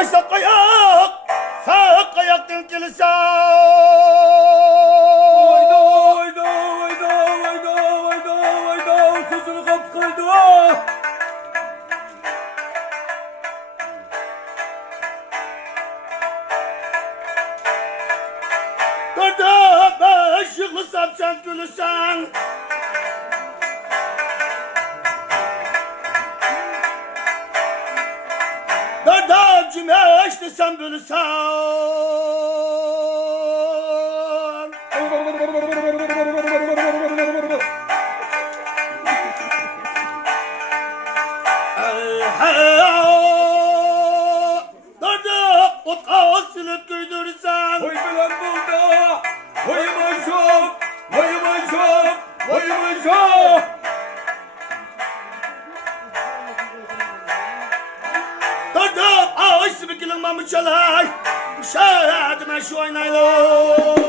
Oysa kayak, sağ kayaktan gelirsen. Hayda hayda hayda hayda hayda hayda sözünü kapsaydı. Dörde beş yıkılsam sen gülürsen. Dörde cümeş desem bölürsen. Dörde otka sülüp güldürsen. Hoy bilen bulda. Hoy manşok. Hoy manşok. Hoy manşok. Dörde ağaç sümükülün mamı çalay. Şahadime şu aynayla.